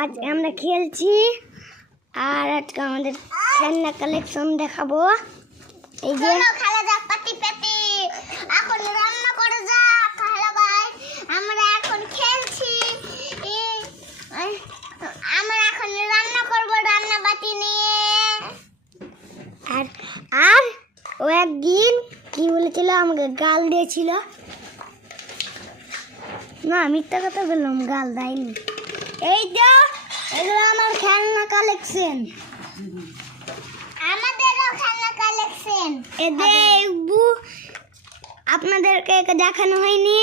আজ আমরা খেলছি আর আজকে আমাদের খেলনা কালেকশন দেখাবো। এই যে খেলা যাক পাটি পাটি, এখন রান্না করে যাক। হ্যালো ভাই, আমরা এখন খেলছি, আমরা এখন রান্না করব রান্না বাটি নিয়ে। আর আর ও একদিন কি বলেছিল, আমাকে গাল দিয়েছিল। না, মিথ্যা কথা বললাম, গাল দেয়নি। এই যে এগুলো আমার খেলনা কালেকশন, আমাদেরও খেলনা কালেকশন। আপনাদেরকে দেখানো হয়নি।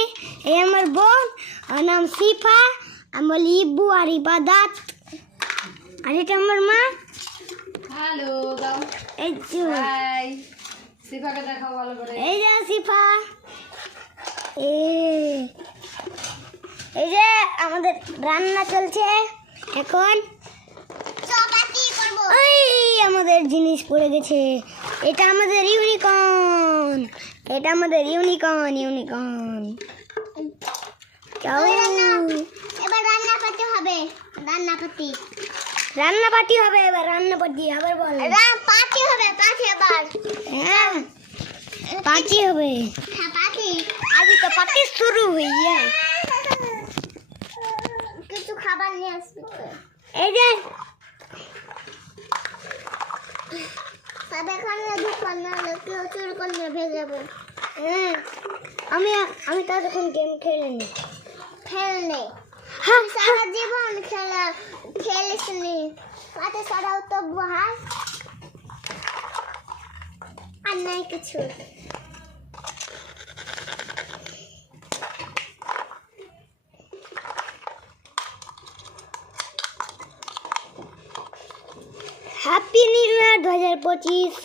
এই আমার বোন, ওর নাম সিফা। আমি বলি ইব্বু আর ইবাদত। আর এটা আমার মা। হ্যালো দাও। এই যে হাই, সিফাকে দেখাও ভালো করে। এই যে সিফা। এই যে আমাদের রান্না চলছে এখন। চপাতি করব। ওই আমাদের জিনিস পড়ে গেছে। এটা আমাদের ইউনিকর্ন। এটা আমাদের ইউনিকর্ন। এবার রান্না করতে হবে। রান্না পাতি হবে এবার। রান্না পাটি আবার বল। পাতি হবে, পাতি আবার। হ্যাঁ, পাটি হবে। হ্যাঁ, পাতি। अभी तो पार्टी शुरू हुई है। কিছু খাবার নিয়ে আসবি। এই যে সব এখানে দোকান না হলে কেউ চুরি করলে ভেঙে যাবে। আমি ততক্ষণ গেম খেলিনি। খেলনে হ্যাঁ, সারা জীবন খেলিস নি। পাতে সরাও তো ভাই, আর নাই কিছু। Happy new year 2025।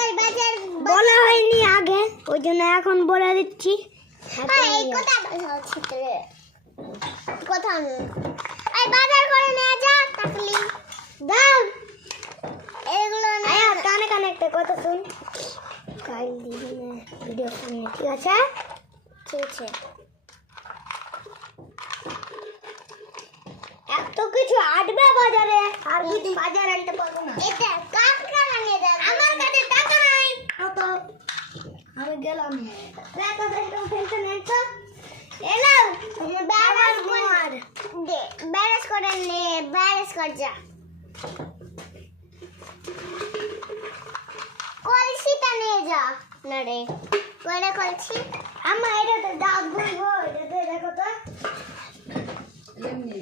ওই বাজার বলা হয়নি আগে, ওই জন্য এখন বলে দিচ্ছি। এই কথা বলছি রে, কথা এই বাজার করে নিয়ে যা টাকলি দাও এগুলো নিয়ে কানে কানে একটা কথা শুন। কাল দিবি না ভিডিও সামনে, ঠিক আছে? ঠিক আছে। এত কিছু আটবে বাজারে, আর কিছু বাজার আনতে পারবো না। এটা কাপ কানা নিয়ে যা। আমার কাছে টাকা নাই। তো আমি গেলাম। টাকা থেকে ফেলতে নেই তো। এলো তুমি ব্যারাস মার দে, ব্যারেজ করে নে, ব্যারেজ কর যা। কলসিটা নিয়ে যা। না রে, কয়টা কলসি? আমার এটাতে দাগ বইবো, এটাতে দেখো তো। এমনি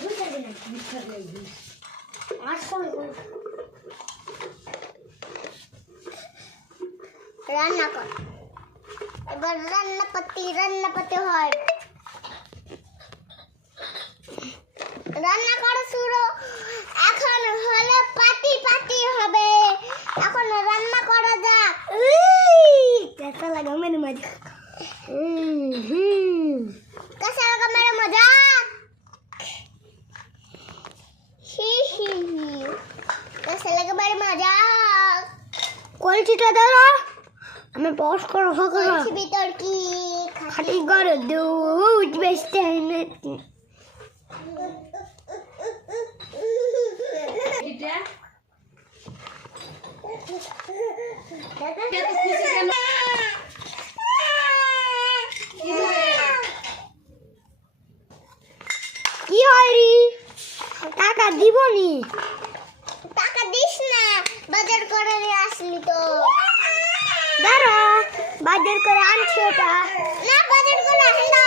বুঝতে দিন মিথ্যা বলবি। আসল রান্না কর। এবার রান্নাপাতি হয়। রান্না করা শুরু। এখন হলে পাটি হবে। এখন রান্না করা যাক। कैसा लगा मेरे मजा? कैसा लगा मेरा मजाक? ही कैसा लगा मेरा मजाक? কলসিটা দাও, আমি পজ করে ফাঁকা কলসি ভিতর কি খাটি করে দুধ বেচতে এনে এটা দাদা এত খুশি কেন? কি হবে? কি হয় রে? টাকা দিবনি? টাকা দিস না, বাজার করে নিয়ে আসলি তো। দাঁড়া, বাজার করে আনছি ওটা। না, বাজার করে আসলি না।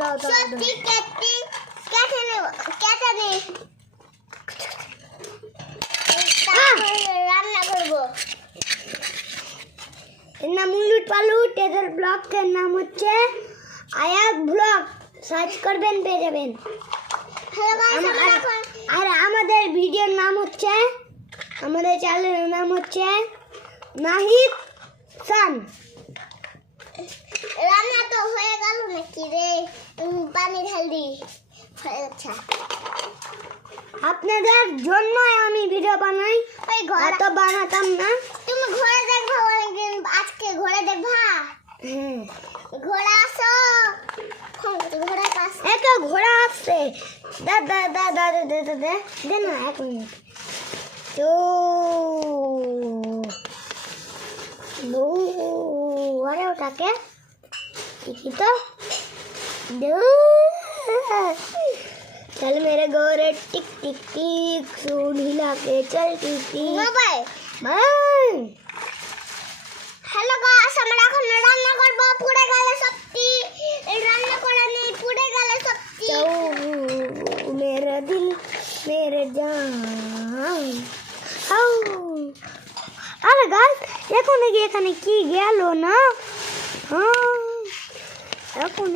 দাও। সত্যি কেটে নে। রান্না করবো। এর নাম উলুট পালুট। এদের ব্লগের নাম হচ্ছে আয়াত ব্লগ। সার্চ করবেন, পেয়ে যাবেন। হ্যালো গাইস, আমরা এখন আর আমাদের ভিডিওর নাম হচ্ছে, আমাদের চ্যানেলের নাম হচ্ছে নাহিদ সান। রান্না তো হয়ে গেল নাকি রে? পানি ঢাল দি। আচ্ছা, আপনাদের জন্যই আমি ভিডিও বানাই, ওই ঘোড়া এত বানাতাম না। তুমি ঘোড়া দেখবা অনেকদিন, আজকে ঘোড়া দেখবা। হ্যাঁ, ঘোড়া আসো। আসছে দা দা দা দা দে দে দে দে দে না 1 মিনিট তো নো আরে ওটাকে দেখি তো चल मेरे गोरे टिक टिक टिक सूट हिला के चल टिक टिक বাবাই बाय হ্যালো গাইস আমরা এখন রান্না করব পুড়ে গেল সত্যি রান্না করা নেই পুড়ে গেল সত্যি तो मेरा दिल मेरे जान हाउ আরে গাইস এখানে কি গেল না এখন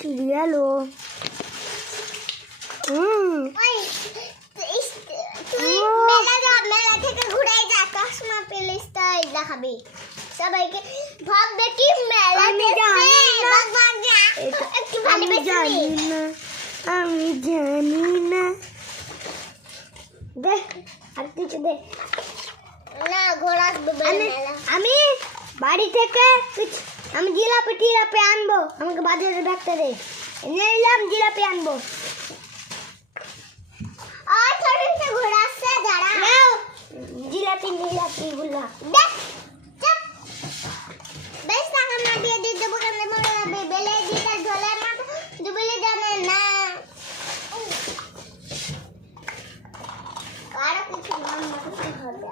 কি গেল ওই তুই মেলা থেকে ঘুরে যা চশমা পেলিস তাই দেখাবি সবাইকে ভাববে কি মেলা আমি জানি না। ভগবান যা একটু ভালো আমি জানি না আমি জানি না দে আর কিছু দে না ঘোড়া আমি আমি বাড়ি থেকে আমি জিলাপি আনবো আমাকে বাজারে ডাকতে দে নিলাম জিলাপি আনবো আর থোড়ি সে ঘোড়া সে দাঁড়া নাও জিলাপি গুলা দেখ চুপ বেশ টাকা না দিয়ে দিতে বলে মরে যাবে বেলে দিতে ঢোলে না দুবলি জানে না আর কিছু নাম মারতে হবে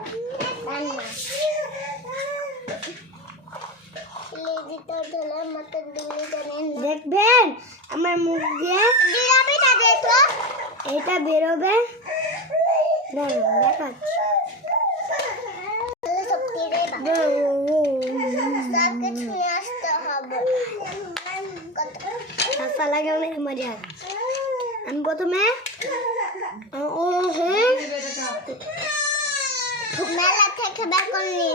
রান্না বেলে দিতে ঢোলে মত দুবলি জানে না দেখবেন আমার মুখ দিয়ে জিলাপিটা দে তো এটা বেরোবে দাঁড়ান দেখাচ্ছি সত্যি রে বাবা সব কিছু নিয়ে আসতে হবে হাসা লাগে অনেক মজা আমি প্রথমে ও হ্যাঁ মেলা থেকে বের করলি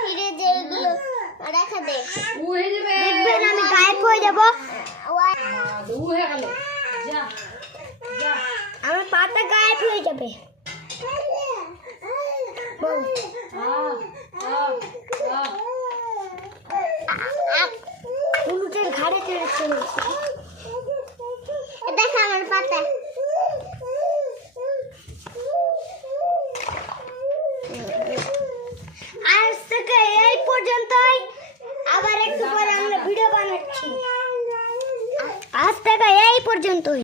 ফিরে যেগুলো রেখে দে ও হয়ে যাবে দেখবেন আমি গায়েব হয়ে যাব ও হয়ে গেল যা যা আমার পাতা গায়েব হয়ে যাবে বল। উলুটের ঘাড়ে চড়েছিল দেখ আমার পাতা আজ থেকে এই পর্যন্তই আবার একটু পরে আমরা ভিডিও বানাচ্ছি আজ থেকে এই পর্যন্তই